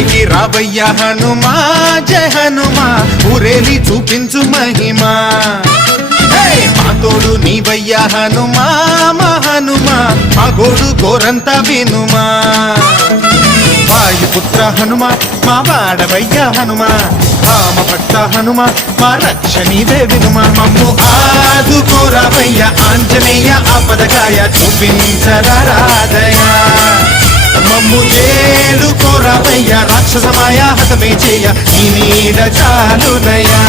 ఊరేగి రావయ్య హనుమా జయ హనుమా ఊరేలి చూపించు మహిమా మా తోడు నీవయ్య హనుమా మా హనుమా మా గోడు గోరంత వినుమా వాయుపుత్ర హనుమ మా వాడవయ్య హనుమ రామ భక్త హనుమ మా రక్షణీదే వినుమ మమ్ము ఆదుకోరావయ్య ఆంజనేయ ఆపదగాయ చూపించరాదయ మమ్ము చేరుకోరావయ్య రాక్షసమాయ హతమే చేయ నీ నీడ చాలునయా